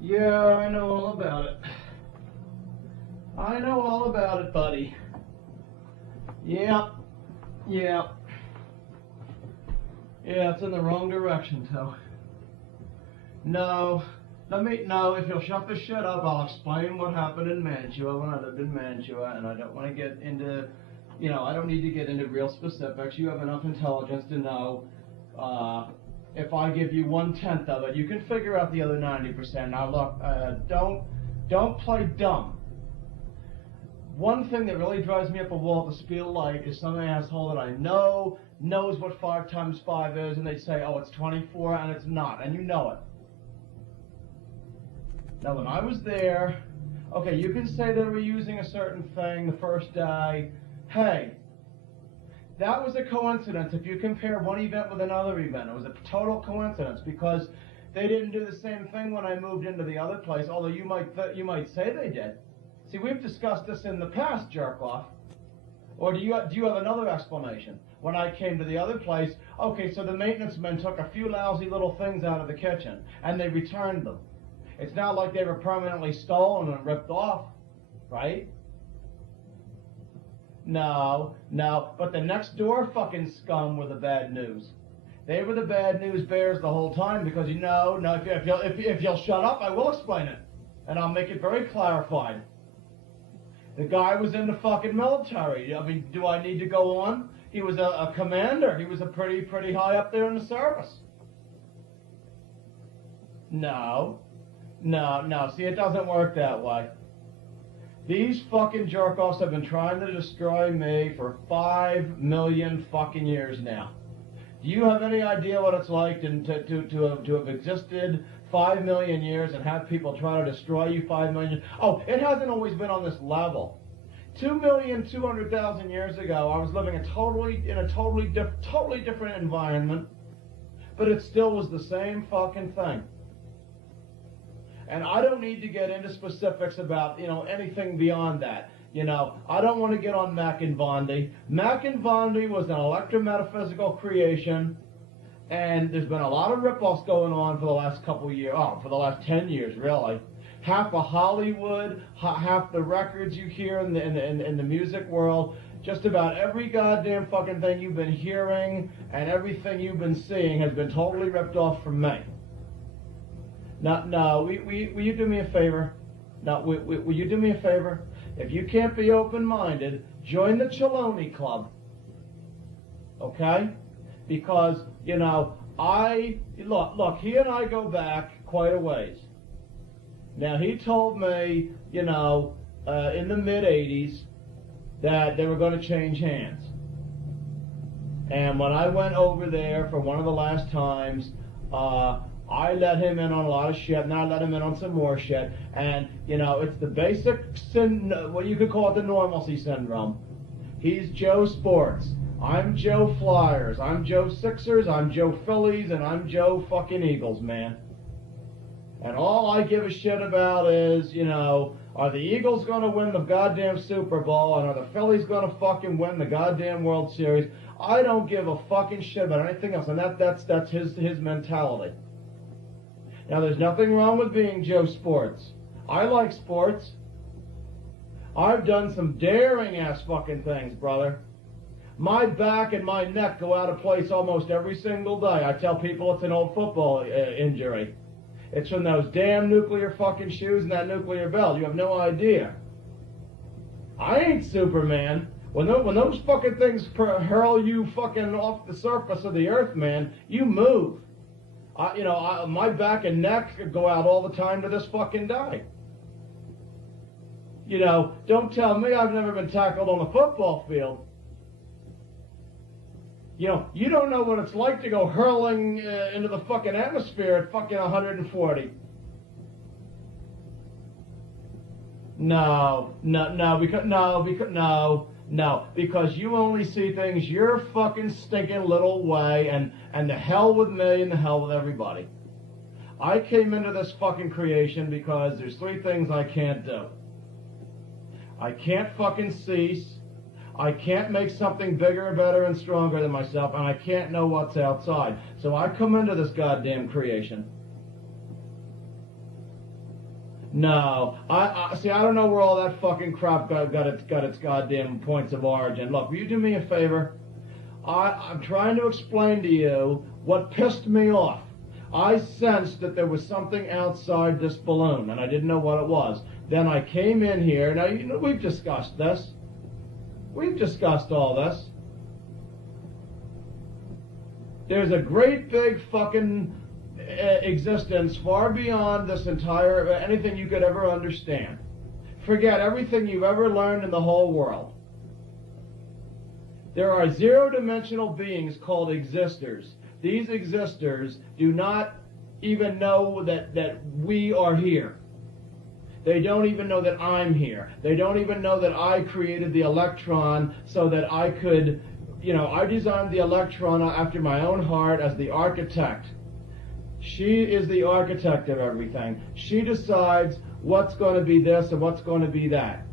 Yeah, I know all about it. I know all about it, buddy. Yep. Yep. Yeah, it's in the wrong direction, too. No. No, if you'll shut the shit up, I'll explain what happened in Mantua when I lived in Mantua, and I don't want to get into, I don't need to get into real specifics. You have enough intelligence to know, if I give you 1/10 of it, you can figure out the other 90%. Now look, don't play dumb. One thing that really drives me up a wall at the speed of light is some asshole that I know knows what 5 times 5 is, and they say, oh, it's 24, and it's not, and you know it. Now, when I was there, okay, you can say they were using a certain thing the first day. Hey, that was a coincidence. If you compare one event with another event, it was a total coincidence because they didn't do the same thing when I moved into the other place, although you might say they did. See, we've discussed this in the past, jerk-off. Or do you have another explanation? When I came to the other place, okay, so the maintenance men took a few lousy little things out of the kitchen, and they returned them. It's not like they were permanently stolen and ripped off, right? No, but the next door fucking scum were the bad news. They were the bad news bears the whole time because if you'll shut up, I will explain it, and I'll make it very clarified. The guy was in the fucking military. I mean, do I need to go on? He was a commander. He was a pretty high up there in the service. No. See, it doesn't work that way. These fucking jerk-offs have been trying to destroy me for 5 million fucking years now. Do you have any idea what it's like to have existed 5 million years and have people try to destroy you 5 million? Oh, it hasn't always been on this level. 2,200,000 years ago, I was living in a totally different environment, but it still was the same fucking thing. And I don't need to get into specifics about, anything beyond that. I don't want to get on Mac and Bondi. Mac and Bondi was an electrometaphysical creation, and there's been a lot of rip-offs going on for the last couple years. Oh, for the last 10 years, really. Half of Hollywood, half the records you hear in the music world, just about every goddamn fucking thing you've been hearing and everything you've been seeing has been totally ripped off from me. No, will you do me a favor? No, will you do me a favor? If you can't be open-minded, join the Cheloni Club. Okay? Because, he and I go back quite a ways. Now, he told me, in the mid-'80s that they were going to change hands. And when I went over there for one of the last times, I let him in on a lot of shit, and I let him in on some more shit. And, it's the basic, what you could call it the normalcy syndrome. He's Joe Sports. I'm Joe Flyers. I'm Joe Sixers. I'm Joe Phillies. And I'm Joe fucking Eagles, man. And all I give a shit about is, are the Eagles going to win the goddamn Super Bowl? And are the Phillies going to fucking win the goddamn World Series? I don't give a fucking shit about anything else. And that's his mentality. Now, there's nothing wrong with being Joe Sports. I like sports. I've done some daring-ass fucking things, brother. My back and my neck go out of place almost every single day. I tell people it's an old football injury. It's from those damn nuclear fucking shoes and that nuclear belt. You have no idea. I ain't Superman. When those fucking things hurl you fucking off the surface of the earth, man, you move. My back and neck go out all the time to this fucking day. Don't tell me I've never been tackled on the football field. You don't know what it's like to go hurling into the fucking atmosphere at fucking 140. Because you only see things your fucking stinking little way, and the hell with me and the hell with everybody. I came into this fucking creation because there's 3 things I can't do. I can't fucking cease. I can't make something bigger, better, and stronger than myself, and I can't know what's outside. So I come into this goddamn creation. No, I see. I don't know where all that fucking crap got its goddamn points of origin. Look, will you do me a favor? I'm trying to explain to you what pissed me off. I sensed that there was something outside this balloon, and I didn't know what it was. Then I came in here. Now, you know, we've discussed this. We've discussed all this. There's a great big fucking existence far beyond this entire, anything you could ever understand. Forget everything you've ever learned in the whole world. There are zero-dimensional beings called existors. These existors do not even know that we are here. They don't even know that I'm here. They don't even know that I created the electron so that I could, you know, I designed the electron after my own heart as the architect. She is the architect of everything. She decides what's going to be this and what's going to be that.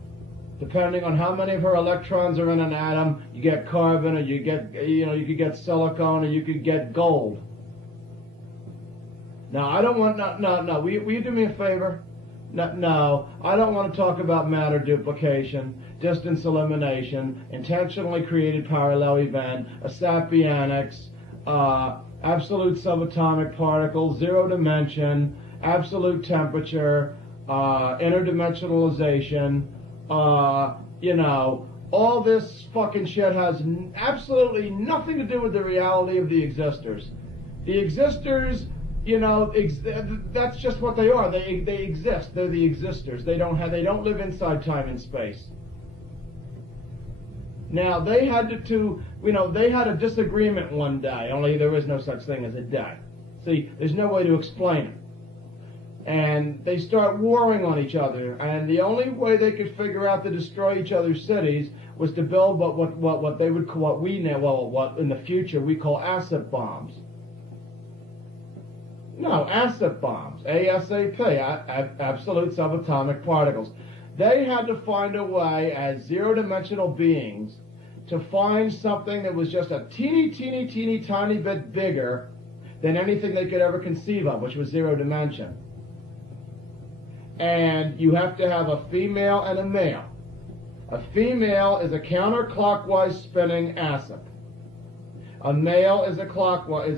Depending on how many of her electrons are in an atom, you get carbon, or you get, you know, you could get silicon, or you could get gold. Now, I don't want, no. Will you do me a favor? No, I don't want to talk about matter duplication, distance elimination, intentionally created parallel event, a sapienics, absolute subatomic particles, zero dimension, absolute temperature, interdimensionalization. You know, all this fucking shit has absolutely nothing to do with the reality of the existors. The existors, you know, that's just what they are. They exist. They're the existors. They don't live inside time and space. Now, they had they had a disagreement one day, only there is no such thing as a day. See, there's no way to explain it. And they start warring on each other, and the only way they could figure out to destroy each other's cities was to build what they would call, what we now, what in the future we call acid bombs. No, acid bombs, ASAP, absolute subatomic particles. They had to find a way as zero-dimensional beings to find something that was just a teeny tiny bit bigger than anything they could ever conceive of, which was zero dimension. And you have to have a female and a male. A female is a counterclockwise spinning acid. A male is a clockwise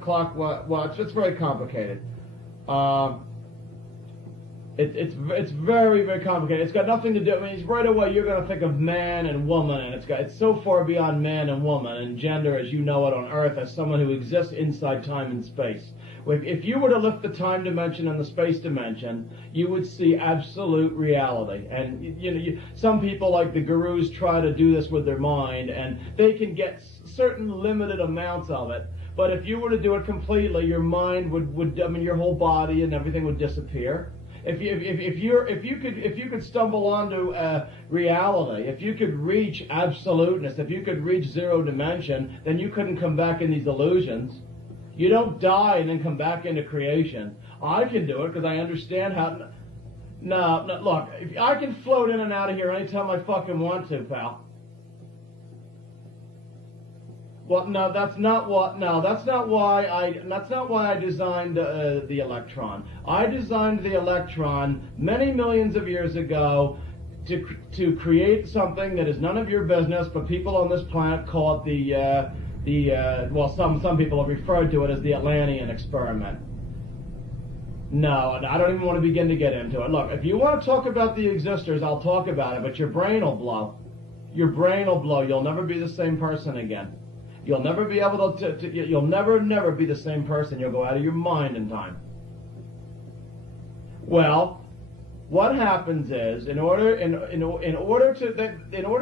clockwise. Well, it's very complicated. It's very complicated. It's got nothing to do. I mean, right away you're going to think of man and woman, and it's so far beyond man and woman and gender as you know it on Earth as someone who exists inside time and space. If you were to lift the time dimension and the space dimension, you would see absolute reality. And some people like the gurus try to do this with their mind, and they can get certain limited amounts of it. But if you were to do it completely, your mind would your whole body and everything would disappear. If you could stumble onto reality, if you could reach absoluteness, if you could reach zero dimension, then you couldn't come back in these illusions. You don't die and then come back into creation. I can do it because I understand how. No, look, I can float in and out of here anytime I fucking want to, pal. Well, no, that's not why I designed the electron. I designed the electron many millions of years ago to create something that is none of your business, but people on this planet call it some people have referred to it as the Atlantean experiment. No, I don't even want to begin to get into it. Look, if you want to talk about the existors, I'll talk about it, but your brain will blow. Your brain will blow. You'll never be the same person again. You'll never be able you'll never be the same person. You'll go out of your mind in time. Well, what happens is, in order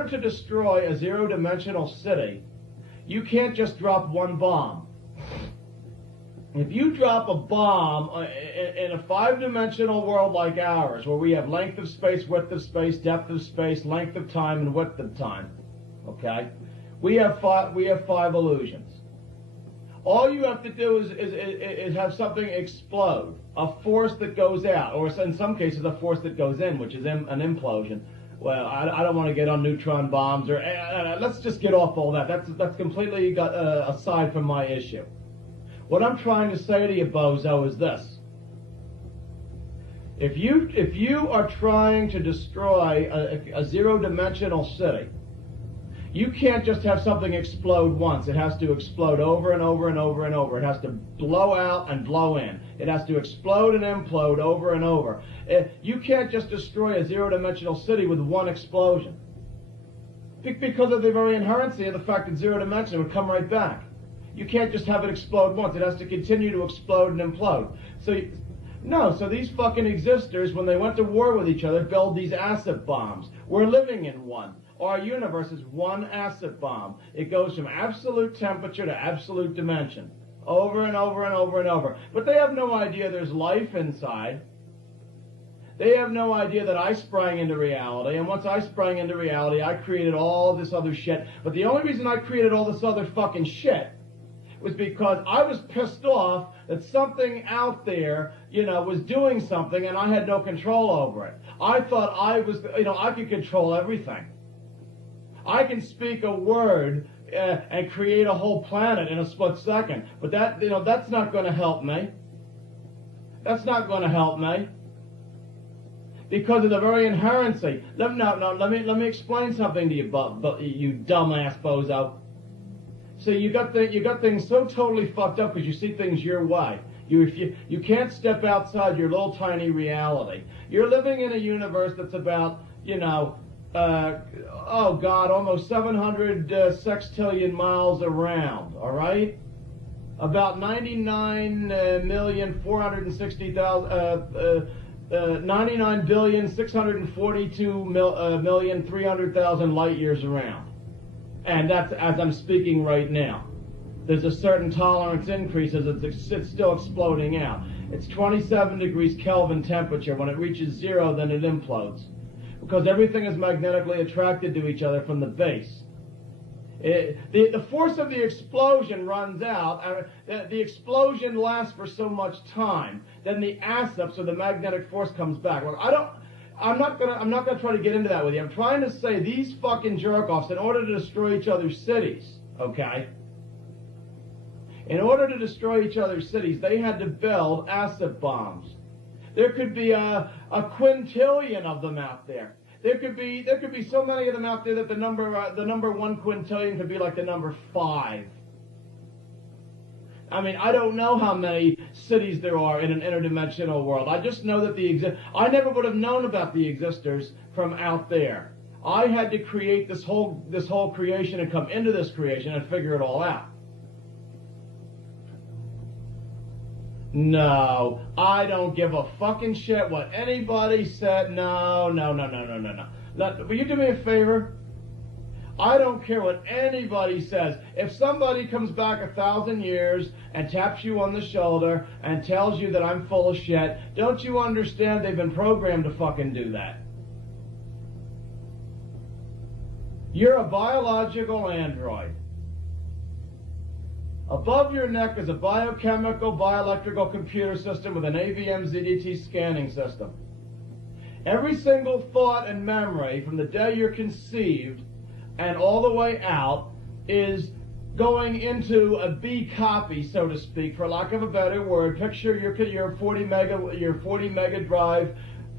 to destroy a zero-dimensional city, you can't just drop one bomb. If you drop a bomb in a five-dimensional world like ours, where we have length of space, width of space, depth of space, length of time, and width of time, okay? We have five illusions. All you have to do is have something explode, a force that goes out, or in some cases a force that goes in, which is an implosion. Well, I don't want to get on neutron bombs, or let's just get off all that. That's completely aside from my issue. What I'm trying to say to you, bozo, is this. If you are trying to destroy a zero-dimensional city, you can't just have something explode once. It has to explode over and over and over and over. It has to blow out and blow in. It has to explode and implode over and over. You can't just destroy a zero-dimensional city with one explosion. Because of the very inherency of the fact that zero-dimensional would come right back. You can't just have it explode once. It has to continue to explode and implode. So these fucking existers, when they went to war with each other, build these acid bombs. We're living in one. Our universe is one acid bomb. It goes from absolute temperature to absolute dimension. Over and over and over and over. But they have no idea there's life inside. They have no idea that I sprang into reality, and once I sprang into reality, I created all this other shit. But the only reason I created all this other fucking shit was because I was pissed off that something out there, was doing something and I had no control over it. I thought I was, I could control everything. I can speak a word and create a whole planet in a split second. But that's not going to help me. That's not going to help me. Because of the very inherency. Let me explain something to you, you dumbass bozo. So you got things so totally fucked up because you see things your way. You can't step outside your little tiny reality. You're living in a universe that's about, almost 700 sextillion miles around, all right? About 99,642,300,000 light years around. And that's as I'm speaking right now. There's a certain tolerance increase as it's still exploding out. It's 27 degrees Kelvin temperature. When it reaches zero, then it implodes. Because everything is magnetically attracted to each other from the base. The force of the explosion runs out. The explosion lasts for so much time. Then the aspects of the magnetic force comes back. Look, I'm not gonna try to get into that with you. I'm trying to say these fucking jerk-offs, in order to destroy each other's cities, okay? In order to destroy each other's cities, they had to build acid bombs. There could be a quintillion of them out there. There could be so many of them out there that the number 1 quintillion could be like the number 5. I mean, I don't know how many cities there are in an interdimensional world. I just know that I never would have known about the existers from out there. I had to create this whole creation and come into this creation and figure it all out. No, I don't give a fucking shit what anybody said. No. Will you do me a favor? I don't care what anybody says. If somebody comes back 1,000 years and taps you on the shoulder and tells you that I'm full of shit, don't you understand they've been programmed to fucking do that? You're a biological android. Above your neck is a biochemical, bioelectrical computer system with an AVM ZDT scanning system. Every single thought and memory from the day you're conceived and all the way out is going into a B copy, so to speak, for lack of a better word. Picture your 40 mega drive,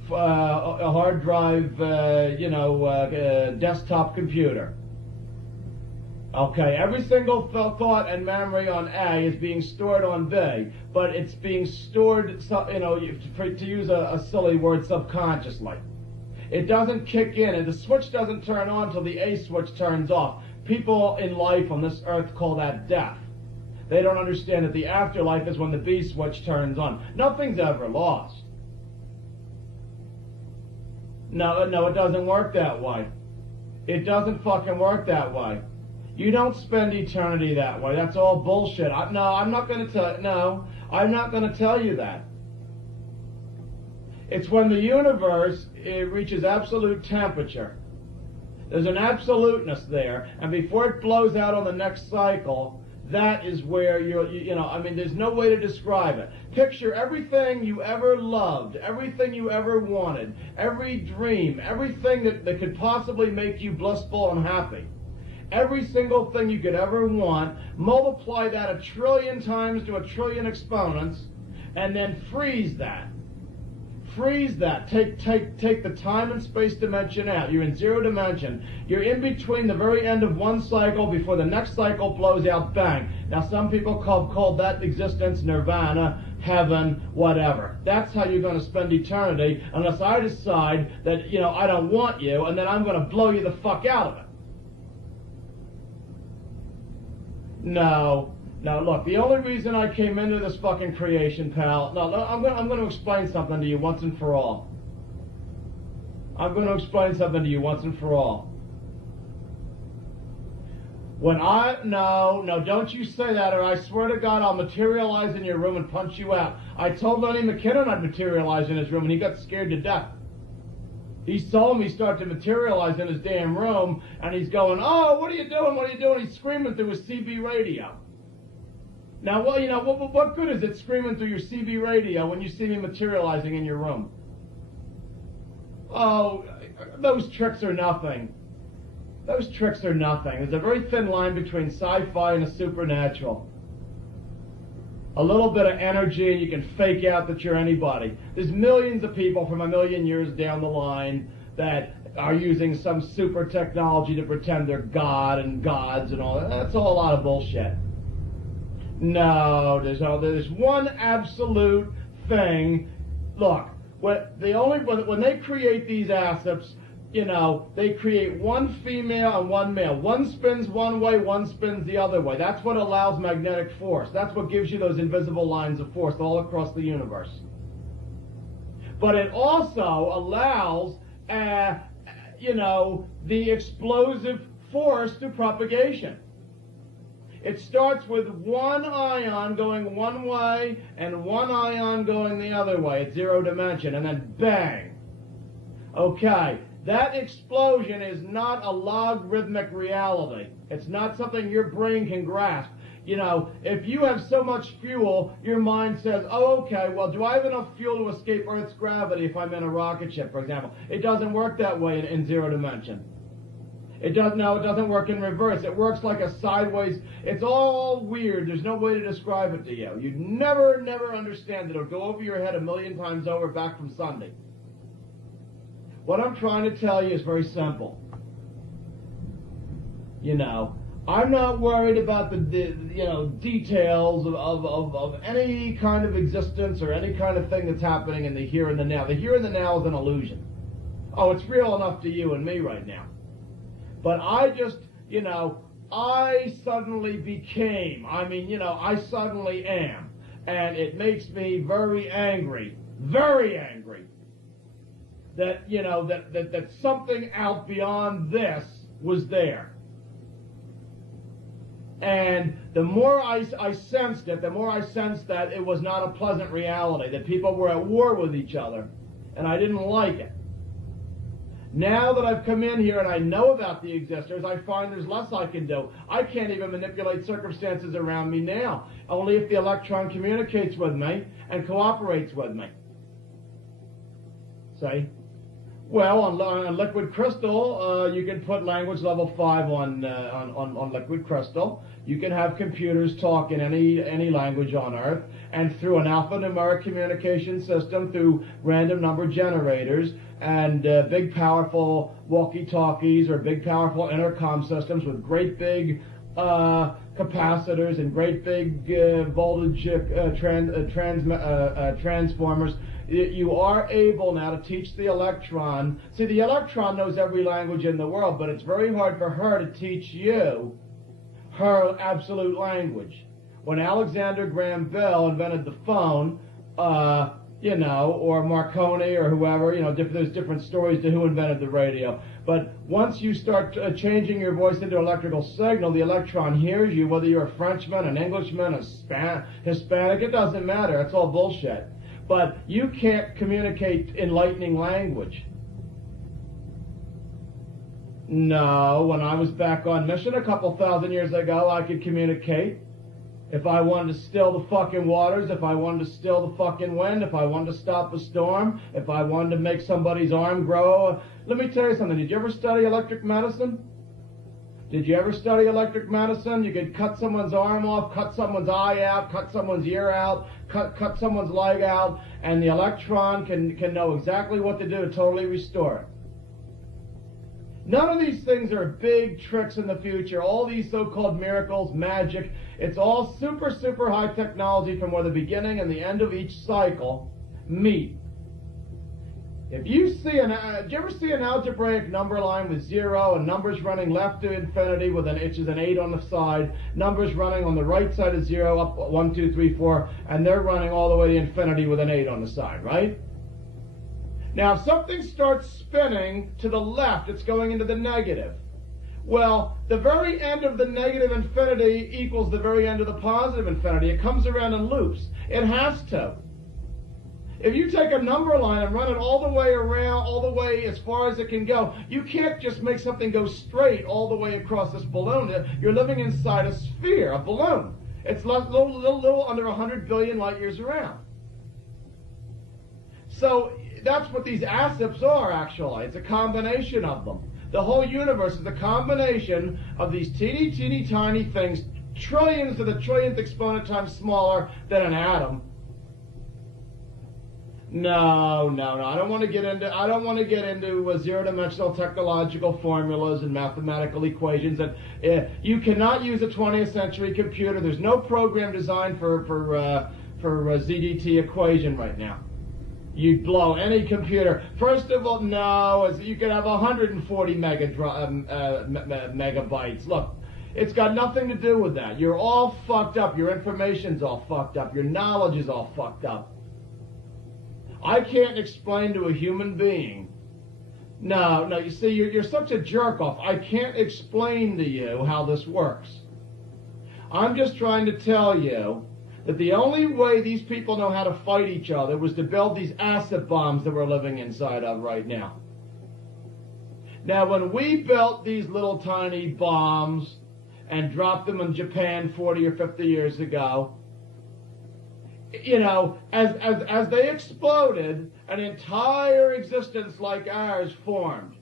a hard drive, desktop computer. Okay, every single thought and memory on A is being stored on B, but it's being stored, to use a silly word, subconsciously. It doesn't kick in, and the switch doesn't turn on until the A switch turns off. People in life on this earth call that death. They don't understand that the afterlife is when the B switch turns on. Nothing's ever lost. No, it doesn't work that way. It doesn't fucking work that way. You don't spend eternity that way. That's all bullshit. I'm not going to tell you that. It's when the universe reaches absolute temperature. There's an absoluteness there, and before it blows out on the next cycle, that is where there's no way to describe it. Picture everything you ever loved, everything you ever wanted, every dream, everything that could possibly make you blissful and happy. Every single thing you could ever want, multiply that 1 trillion times to 1 trillion exponents, and then freeze that. Freeze that. Take the time and space dimension out. You're in zero dimension. You're in between the very end of one cycle before the next cycle blows out. Bang. Now some people call that existence nirvana, heaven, whatever. That's how you're going to spend eternity, unless I decide that, I don't want you, and then I'm going to blow you the fuck out of it. No, look, the only reason I came into this fucking creation, pal, I'm going to explain something to you once and for all. I'm going to explain something to you once and for all. No, don't you say that, or I swear to God I'll materialize in your room and punch you out. I told Lenny McKinnon I'd materialize in his room, and he got scared to death. He saw me start to materialize in his damn room, and he's going, "Oh, what are you doing? What are you doing?" He's screaming through his CB radio. Now, what good is it screaming through your CB radio when you see me materializing in your room? Oh, those tricks are nothing. Those tricks are nothing. There's a very thin line between sci-fi and the supernatural. A little bit of energy and you can fake out that you're anybody. There's millions of people from a million years down the line that are using some super technology to pretend they're God and gods and all that. That's all a lot of bullshit. No, there's one absolute thing. Look, when they create these assets, they create one female and one male. One spins one way, one spins the other way. That's what allows magnetic force. That's what gives you those invisible lines of force all across the universe. But it also allows, the explosive force through propagation. It starts with one ion going one way and one ion going the other way at zero dimension, and then bang. Okay. That explosion is not a logarithmic reality. It's not something your brain can grasp. If you have so much fuel, your mind says, oh, okay, well, do I have enough fuel to escape Earth's gravity if I'm in a rocket ship, for example? It doesn't work that way in zero dimension. It doesn't work in reverse. It works like a sideways. It's all weird. There's no way to describe it to you. You'd never understand it. It'll go over your head a million times over back from Sunday. What I'm trying to tell you is very simple. I'm not worried about the details of any kind of existence or any kind of thing that's happening in the here and the now. The here and the now is an illusion. Oh, it's real enough to you and me right now. But I just, I suddenly became, I suddenly am. And it makes me very angry that, that something out beyond this was there. And the more I sensed it, the more I sensed that it was not a pleasant reality, that people were at war with each other, and I didn't like it. Now that I've come in here and I know about the Existors, I find there's less I can do. I can't even manipulate circumstances around me now, only if the electron communicates with me and cooperates with me. See? Well, on liquid crystal, you can put language level 5 on liquid crystal. You can have computers talk in any language on Earth, and through an alphanumeric communication system, through random number generators, and big powerful walkie-talkies or big powerful intercom systems with great big capacitors and great big voltage transformers. You are able now to teach the electron. See, the electron knows every language in the world, but it's very hard for her to teach you her absolute language. When Alexander Graham Bell invented the phone, or Marconi or whoever, there's different stories to who invented the radio. But once you start changing your voice into electrical signal, the electron hears you, whether you're a Frenchman, an Englishman, a Hispanic, it doesn't matter. It's all bullshit. But you can't communicate enlightening language. No, when I was back on mission a couple thousand years ago, I could communicate. If I wanted to still the fucking waters, if I wanted to still the fucking wind, if I wanted to stop a storm, if I wanted to make somebody's arm grow. Let me tell you something. Did you ever study electric medicine? Did you ever study electric medicine? You could cut someone's arm off, cut someone's eye out, cut someone's ear out, cut someone's leg out, and the electron can know exactly what to do to totally restore it. None of these things are big tricks in the future. All these so-called miracles, magic, it's all super, super high technology from where the beginning and the end of each cycle meet. If you see do you ever see an algebraic number line with 0 and numbers running left to infinity with which is an 8 on the side, numbers running on the right side of 0 up 1, 2, 3, 4, and they're running all the way to infinity with an 8 on the side, right? Now, if something starts spinning to the left, it's going into the negative. Well, the very end of the negative infinity equals the very end of the positive infinity. It comes around in loops. It has to. If you take a number line and run it all the way around, all the way as far as it can go, you can't just make something go straight all the way across this balloon. You're living inside a sphere, a balloon. It's little under 100 billion light years around. So that's what these acips are, actually. It's a combination of them. The whole universe is a combination of these teeny, teeny, tiny things, trillions to the trillionth exponent times smaller than an atom. No. I don't want to get into zero-dimensional technological formulas and mathematical equations. And you cannot use a 20th century computer. There's no program designed for ZDT equation right now. You'd blow any computer. First of all, no, you could have 140 megabytes. Look, it's got nothing to do with that. You're all fucked up. Your information's all fucked up. Your knowledge is all fucked up. I can't explain to a human being. No, you see, you're such a jerk-off. I can't explain to you how this works. I'm just trying to tell you that the only way these people know how to fight each other was to build these acid bombs that we're living inside of right now. Now, when we built these little tiny bombs and dropped them in Japan 40 or 50 years ago, you know, as they exploded, an entire existence like ours formed.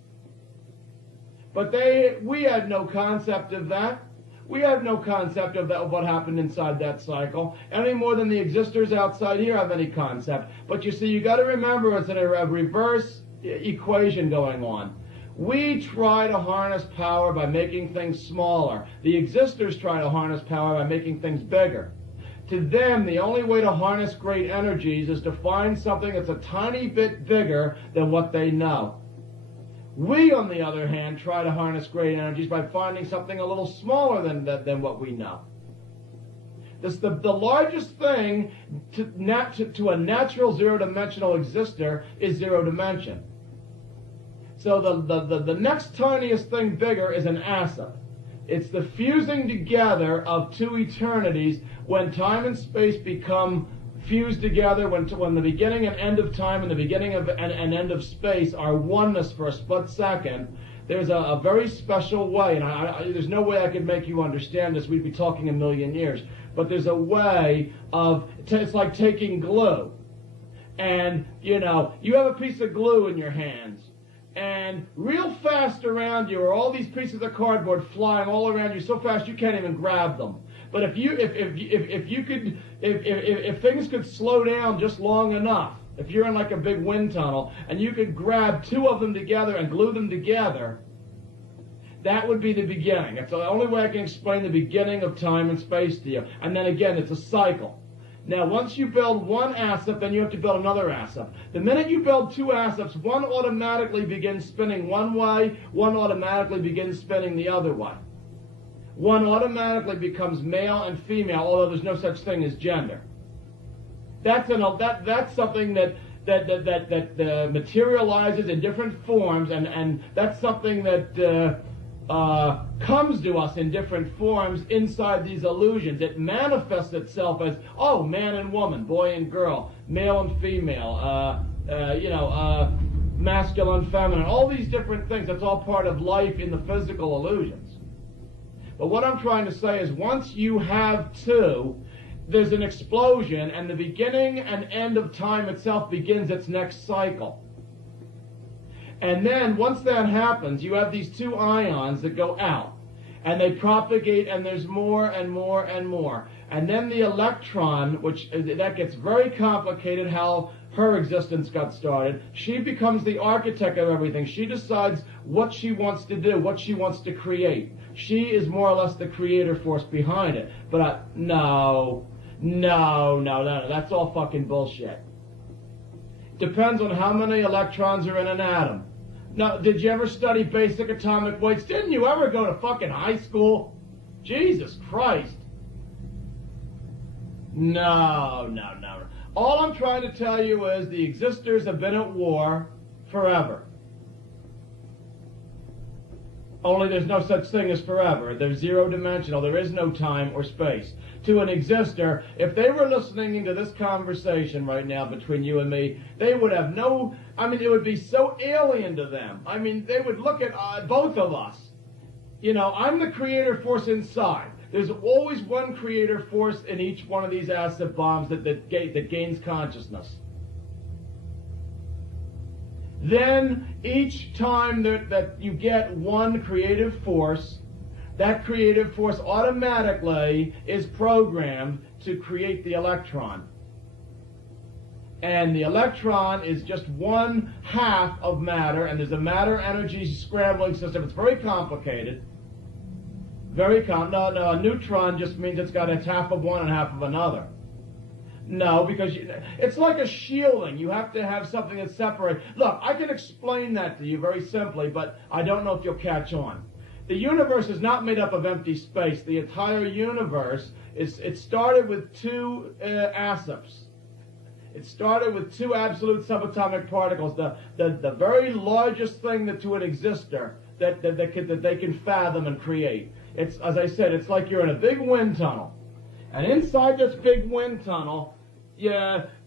But we had no concept of that. We have no concept of what happened inside that cycle, any more than the existors outside here have any concept. But you see, you got to remember it's a reverse equation going on. We try to harness power by making things smaller. The existors try to harness power by making things bigger. To them, the only way to harness great energies is to find something that's a tiny bit bigger than what they know. We, on the other hand, try to harness great energies by finding something a little smaller than what we know. The largest thing to a natural zero-dimensional existor is zero dimension. So the next tiniest thing bigger is an acid. It's the fusing together of two eternities when time and space become fused together, when the beginning and end of time and the beginning of and end of space are oneness for a split second. There's a very special way, and there's no way I could make you understand this. We'd be talking a million years. But there's a way it's like taking glue. And, you know, you have a piece of glue in your hands. And real fast around you are all these pieces of cardboard flying all around you so fast you can't even grab them. But if things could slow down just long enough, if you're in like a big wind tunnel and you could grab two of them together and glue them together, that would be the beginning. It's the only way I can explain the beginning of time and space to you. And then again, it's a cycle. Now, once you build one asip, then you have to build another asip. The minute you build two asips, one automatically begins spinning one way, one automatically begins spinning the other way. One automatically becomes male and female, although there's no such thing as gender. That's something that materializes in different forms, and that's something that comes to us in different forms inside these illusions. It manifests itself as, oh, man and woman, boy and girl, male and female, masculine, feminine, all these different things. That's all part of life in the physical illusions. But what I'm trying to say is once you have two, there's an explosion, and the beginning and end of time itself begins its next cycle. And then, once that happens, you have these two ions that go out. And they propagate, and there's more and more and more. And then the electron, which that gets very complicated, how her existence got started. She becomes the architect of everything. She decides what she wants to do, what she wants to create. She is more or less the creator force behind it. But no, that's all fucking bullshit. Depends on how many electrons are in an atom. Now, did you ever study basic atomic weights? Didn't you ever go to fucking high school? Jesus Christ. No. All I'm trying to tell you is the existors have been at war forever. Only there's no such thing as forever. They're zero-dimensional. There is no time or space. To an existor, if they were listening into this conversation right now between you and me, they would have no... it would be so alien to them. They would look at both of us. I'm the creator force inside. There's always one creator force in each one of these acid bombs that gains consciousness. Then, each time that you get one creative force, that creative force automatically is programmed to create the electron. And the electron is just one half of matter, and there's a matter-energy scrambling system. It's very complicated. No, a neutron just means it's got half of one and half of another. No, because it's like a shielding. You have to have something that separates. Look, I can explain that to you very simply, but I don't know if you'll catch on. The universe is not made up of empty space. The entire universe it started with two acids. It started with two absolute subatomic particles, the very largest thing that to an existor that they can fathom and create. It's, as I said, it's like you're in a big wind tunnel. And inside this big wind tunnel,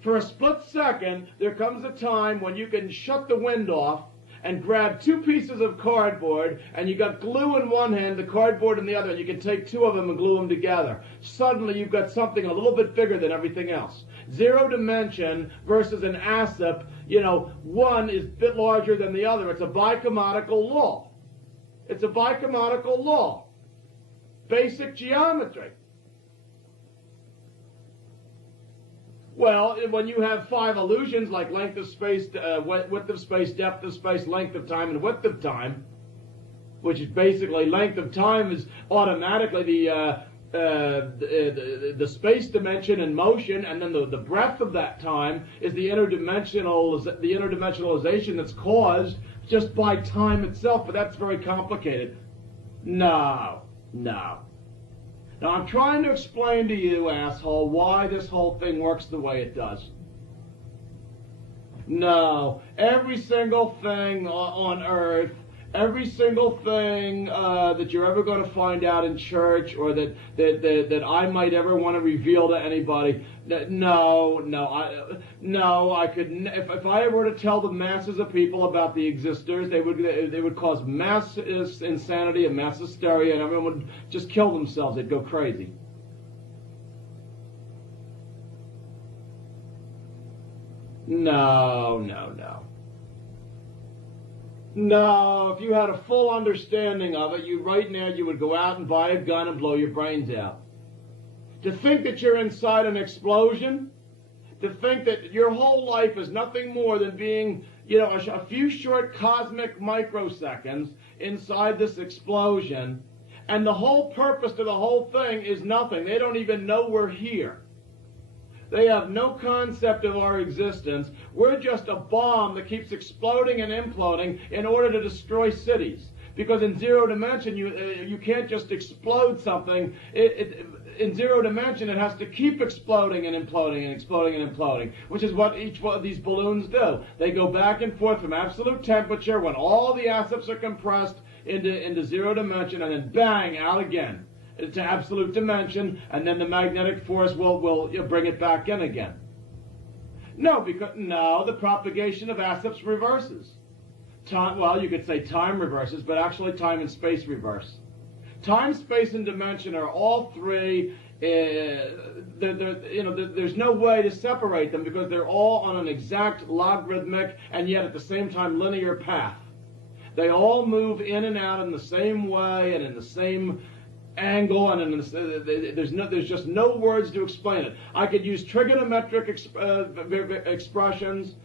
for a split second, there comes a time when you can shut the wind off and grab two pieces of cardboard, and you got glue in one hand, the cardboard in the other, and you can take two of them and glue them together. Suddenly, you've got something a little bit bigger than everything else. Zero dimension versus an asip, one is a bit larger than the other. It's a bichromatic law. It's a bichromatic law. Basic geometry. Well, when you have five illusions like length of space, width of space, depth of space, length of time, and width of time, which is basically length of time is automatically the space dimension in motion, and then the breadth of that time is the interdimensionalization that's caused just by time itself, but that's very complicated. No. Now, I'm trying to explain to you, asshole, why this whole thing works the way it does. No, every single thing on Earth, every single thing that you're ever going to find out in church or that I might ever want to reveal to anybody, I couldn't. If I were to tell the masses of people about the existors, they would cause mass insanity and mass hysteria, and everyone would just kill themselves. They'd go crazy. No. No, if you had a full understanding of it, right now you would go out and buy a gun and blow your brains out. To think that you're inside an explosion, to think that your whole life is nothing more than being, a few short cosmic microseconds inside this explosion, and the whole purpose to the whole thing is nothing. They don't even know we're here. They have no concept of our existence. We're just a bomb that keeps exploding and imploding in order to destroy cities. Because in zero dimension, you can't just explode something. In zero dimension, it has to keep exploding and imploding and exploding and imploding, which is what each one of these balloons do. They go back and forth from absolute temperature when all the atoms are compressed into zero dimension, and then bang, out again to absolute dimension, and then the magnetic force will bring it back in again. No, the propagation of atoms reverses. You could say time reverses, but actually time and space reverse. Time, space, and dimension are all three. There's no way to separate them because they're all on an exact logarithmic and yet at the same time linear path. They all move in and out in the same way and in the same angle, and there's just no words to explain it. I could use trigonometric expressions.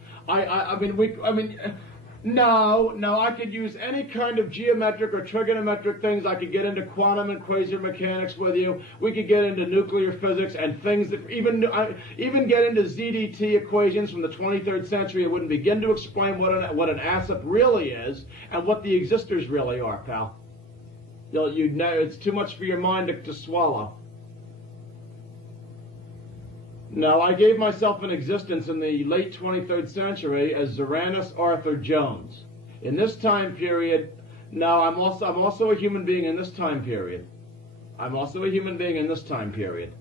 No, I could use any kind of geometric or trigonometric things. I could get into quantum and quasar mechanics with you. We could get into nuclear physics and things that even get into ZDT equations from the 23rd century. It wouldn't begin to explain what an asip really is and what the existors really are, pal. You know, it's too much for your mind to swallow. Now, I gave myself an existence in the late 23rd century as Zaranis Arthur Jones. In this time period, now I'm also a human being in this time period. I'm also a human being in this time period.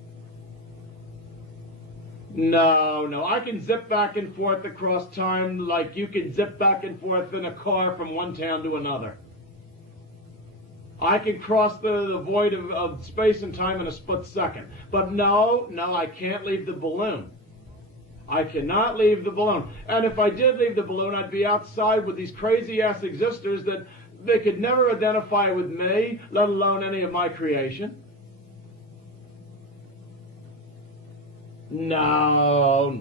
No, I can zip back and forth across time like you can zip back and forth in a car from one town to another. I can cross the void of space and time in a split second. But no, I can't leave the balloon. I cannot leave the balloon. And if I did leave the balloon, I'd be outside with these crazy-ass existors that they could never identify with me, let alone any of my creation. No.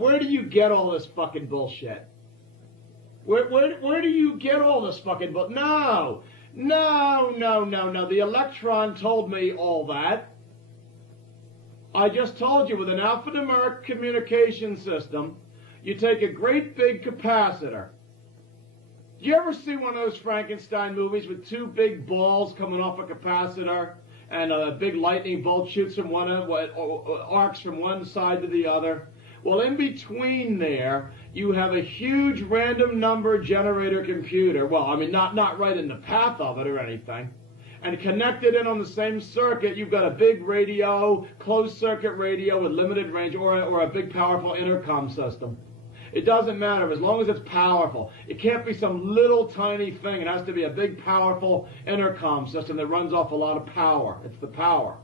Where do you get all this fucking bullshit? Where do you get all this fucking bullshit? No. The electron told me all that. I just told you, with an alphanumeric communication system, you take a great big capacitor. Do you ever see one of those Frankenstein movies with two big balls coming off a capacitor and a big lightning bolt shoots from one end, arcs from one side to the other? Well, in between there, you have a huge random number generator computer. Well, I mean, not right in the path of it or anything. And connected in on the same circuit, you've got a big radio, closed circuit radio with limited range, or a big powerful intercom system. It doesn't matter as long as it's powerful. It can't be some little tiny thing. It has to be a big powerful intercom system that runs off a lot of power. It's the power.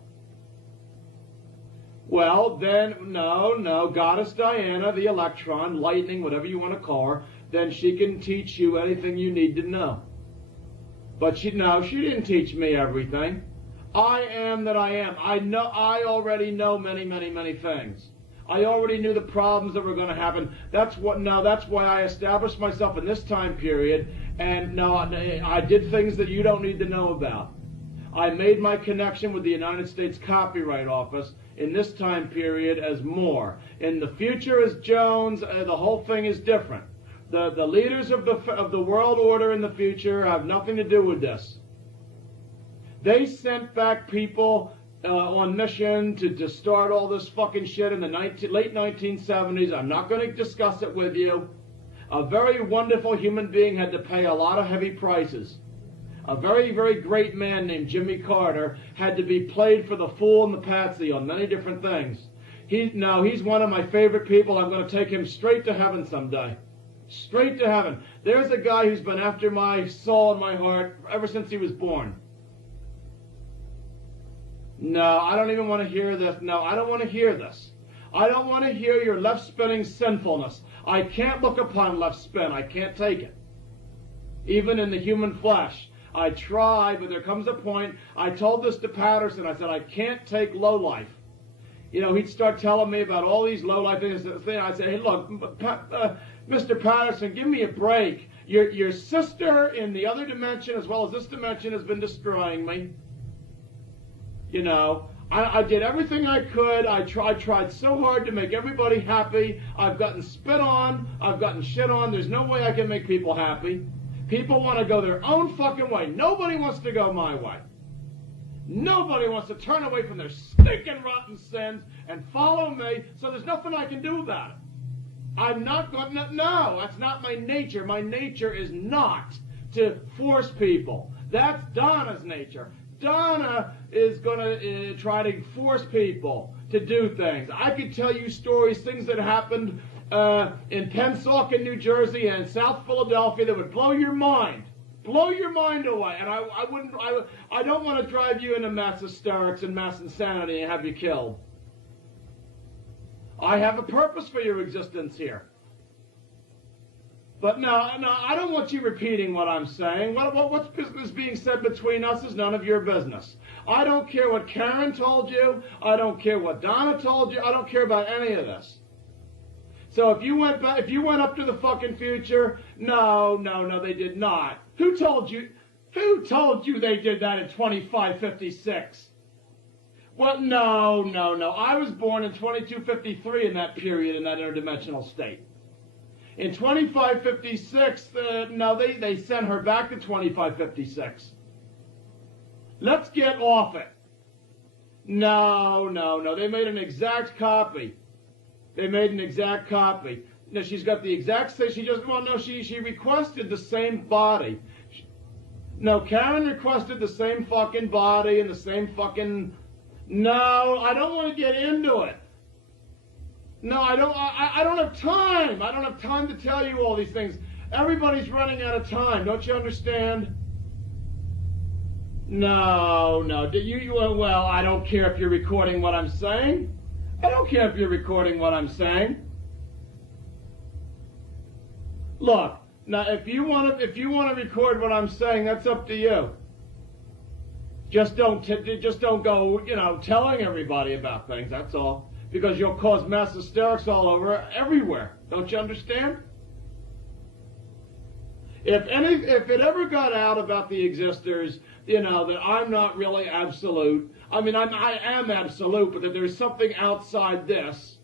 Well, then, no, Goddess Diana, the electron, lightning, whatever you want to call her, then she can teach you anything you need to know. But she didn't teach me everything. I am that I am. I already know many things. I already knew the problems that were going to happen. That's why I established myself in this time period, and I did things that you don't need to know about. I made my connection with the United States Copyright Office in this time period as Moore. In the future as Jones, the whole thing is different. The leaders of the world order in the future have nothing to do with this. They sent back people on mission to start all this fucking shit in the late 1970s. I'm not going to discuss it with you. A very wonderful human being had to pay a lot of heavy prices. A very, very great man named Jimmy Carter had to be played for the fool and the patsy on many different things. He's one of my favorite people. I'm going to take him straight to heaven someday. Straight to heaven. There's a guy who's been after my soul and my heart ever since he was born. No, I don't even want to hear this. No, I don't want to hear this. I don't want to hear your left-spinning sinfulness. I can't look upon left spin. I can't take it. Even in the human flesh. I try, but there comes a point. I told this to Patterson. I said, I can't take low life. You know, he'd start telling me about all these low life things. I'd say, hey, look, Mr. Patterson, give me a break. Your sister in the other dimension as well as this dimension has been destroying me. You know, I did everything I could. I tried so hard to make everybody happy. I've gotten spit on. I've gotten shit on. There's no way I can make people happy. People want to go their own fucking way. Nobody wants to go my way. Nobody wants to turn away from their stinking rotten sins and follow me, so there's nothing I can do about it. I'm not going to, no, that's not my nature. My nature is not to force people. That's Donna's nature. Donna is going to try to force people to do things. I could tell you stories, things that happened in Pennsauken, New Jersey, and South Philadelphia that would blow your mind away. And I don't want to drive you into mass hysterics and mass insanity and have you killed. I have a purpose for your existence here. But no, I don't want you repeating what I'm saying. What's business being said between us is none of your business. I don't care what Karen told you. I don't care what Donna told you. I don't care about any of this. So if you went up to the fucking future, no, they did not. Who told you they did that in 2556? Well, no. I was born in 2253 in that period, in that interdimensional state. In 2556, no, they sent her back to 2556. Let's get off it. No. They made an exact copy. No, she's got the exact same. She requested the same body. No, Karen requested the same fucking body and the same fucking. No, I don't want to get into it. No, I don't have time. I don't have time to tell you all these things. Everybody's running out of time. Don't you understand? No. Well, I don't care if you're recording what I'm saying. Look, now if you want to record what I'm saying, that's up to you. Just don't go, telling everybody about things. That's all. Because you'll cause mass hysterics all over everywhere. Don't you understand? If it ever got out about the Existors, that I'm not really absolute. I mean, I am absolute, but that there's something outside this.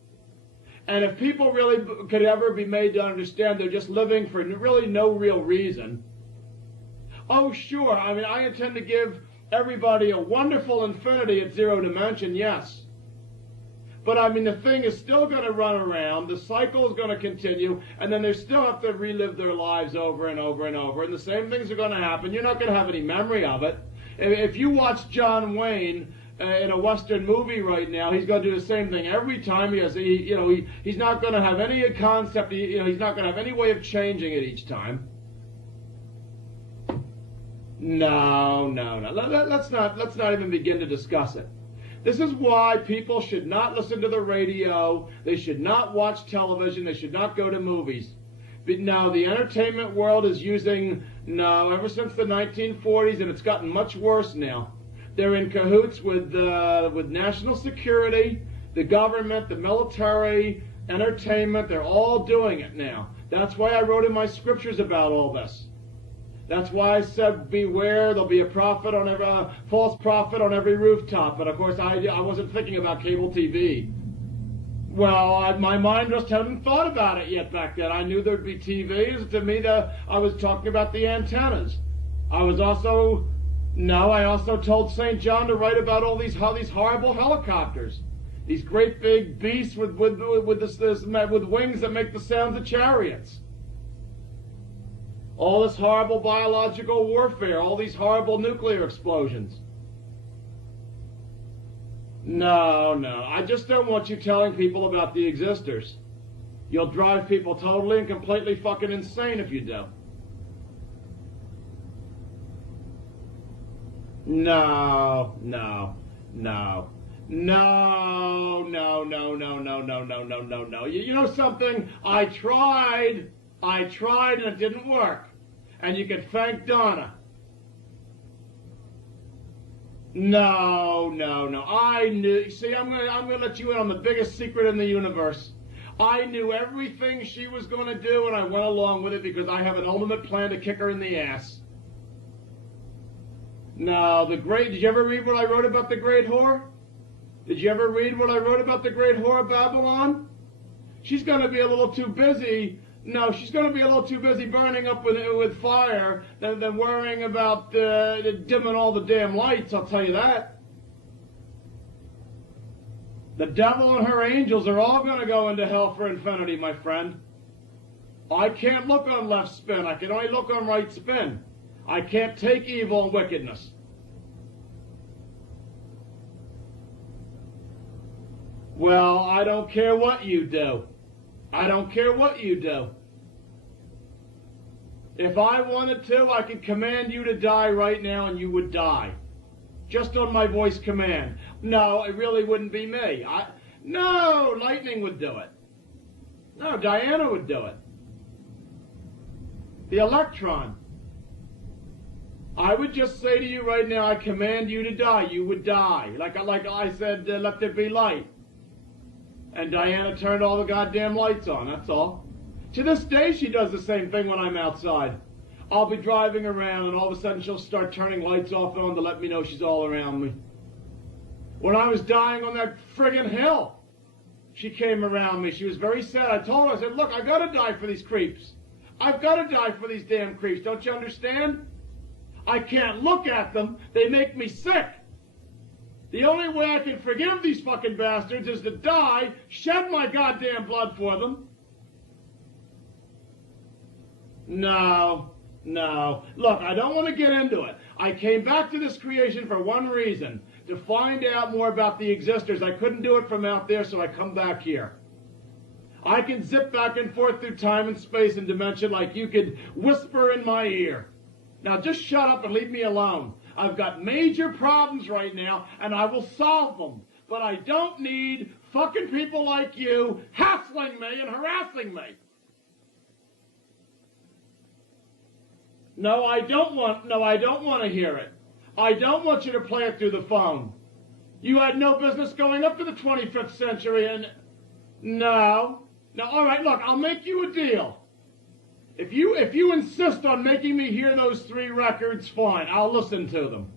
And if people really could ever be made to understand they're just living for really no real reason. Oh, sure. I mean, I intend to give everybody a wonderful infinity at zero dimension, yes. But I mean, the thing is still going to run around, the cycle is going to continue, and then they still have to relive their lives over and over and over, and the same things are going to happen. You're not going to have any memory of it. If you watch John Wayne in a Western movie right now, he's going to do the same thing every time. He's not going to have any concept, he's not going to have any way of changing it each time. No. Let's not even begin to discuss it. This is why people should not listen to the radio, they should not watch television, they should not go to movies. But now the entertainment world is using, ever since the 1940s, and it's gotten much worse now. They're in cahoots with national security, the government, the military, entertainment, they're all doing it now. That's why I wrote in my scriptures about all this. That's why I said, beware, there'll be a false prophet on every rooftop. But of course, I wasn't thinking about cable TV. Well, my mind just hadn't thought about it yet back then. I knew there'd be TVs. To me, I was talking about the antennas. I also told St. John to write about all these horrible helicopters. These great big beasts with wings that make the sounds of chariots. All this horrible biological warfare, all these horrible nuclear explosions. No. I just don't want you telling people about the Existors. You'll drive people totally and completely fucking insane if you do. No. You know something? I tried and it didn't work. And you can thank Donna. No. I knew. See, I'm gonna let you in on the biggest secret in the universe. I knew everything she was going to do, and I went along with it because I have an ultimate plan to kick her in the ass. No, did you ever read what I wrote about the Great Whore? Did you ever read what I wrote about the Great Whore of Babylon? She's going to be a little too busy. No, she's going to be a little too busy burning up with fire than worrying about dimming all the damn lights, I'll tell you that. The devil and her angels are all going to go into hell for infinity, my friend. I can't look on left spin. I can only look on right spin. I can't take evil and wickedness. Well, I don't care what you do. I don't care what you do. If I wanted to, I could command you to die right now and you would die. Just on my voice command. No, it really wouldn't be me. No, lightning would do it. No, Diana would do it. The electron. I would just say to you right now, I command you to die. You would die. Like I said, let there be light. And Diana turned all the goddamn lights on, that's all. To this day, she does the same thing when I'm outside. I'll be driving around, and all of a sudden she'll start turning lights off and on to let me know she's all around me. When I was dying on that friggin' hill, she came around me. She was very sad. I told her, I said, look, I gotta die for these creeps. I've gotta die for these damn creeps. Don't you understand? I can't look at them. They make me sick. The only way I can forgive these fucking bastards is to die, shed my goddamn blood for them. No. Look, I don't want to get into it. I came back to this creation for one reason, to find out more about the Existors. I couldn't do it from out there, so I come back here. I can zip back and forth through time and space and dimension like you could whisper in my ear. Now just shut up and leave me alone. I've got major problems right now, and I will solve them. But I don't need fucking people like you hassling me and harassing me. No, I don't want to hear it. I don't want you to play it through the phone. You had no business going up to the 25th century and... No, all right, look, I'll make you a deal. If you insist on making me hear those 3 records, fine, I'll listen to them.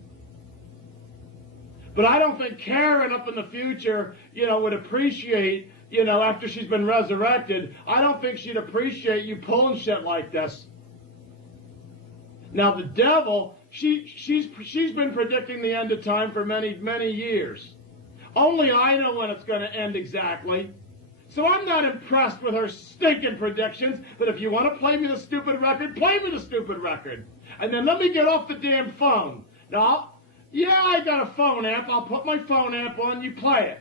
But I don't think Karen up in the future, would appreciate, after she's been resurrected, I don't think she'd appreciate you pulling shit like this. Now the devil, she's been predicting the end of time for many, many years. Only I know when it's going to end exactly. So I'm not impressed with her stinking predictions, but if you want to play me the stupid record, play me the stupid record. And then let me get off the damn phone. Now, yeah, I got a phone amp. I'll put my phone amp on, you play it.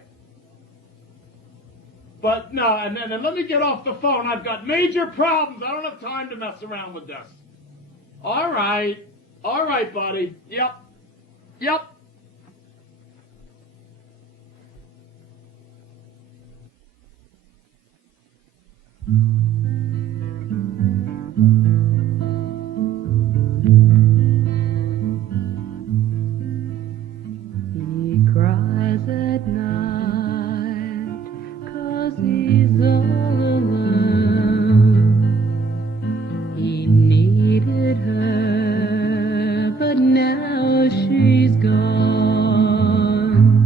But no, and then let me get off the phone. I've got major problems. I don't have time to mess around with this. All right, buddy. Yep. He cries at night 'cause he's all alone. He needed her, but now she's gone.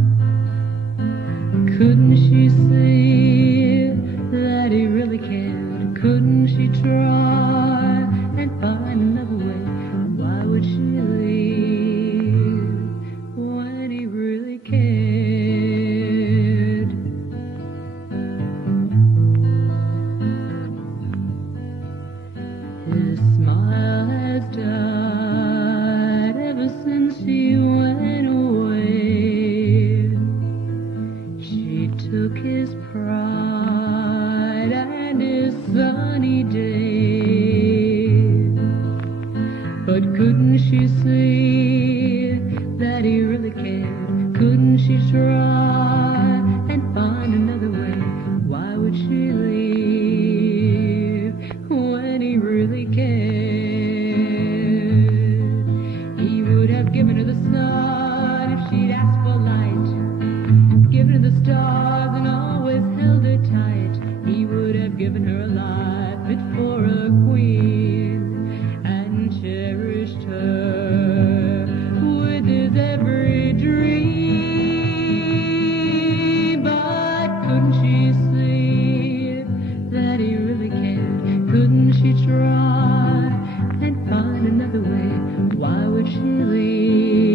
Couldn't she see that he really cared? Couldn't she try and find another way? Why would she leave when he really cared? His smile has died ever since she went away. She took his pride and his sunny days. But couldn't she see that he really cared? Couldn't she try and find another way? Why would she leave when he really cared? He would have given her the sun if she'd asked for light, given her the stars and always held her tight. He would have given her a life fit for a queen and cherished her with his every dream. But couldn't she see that he really cared? Couldn't she try and find another way? Why would she leave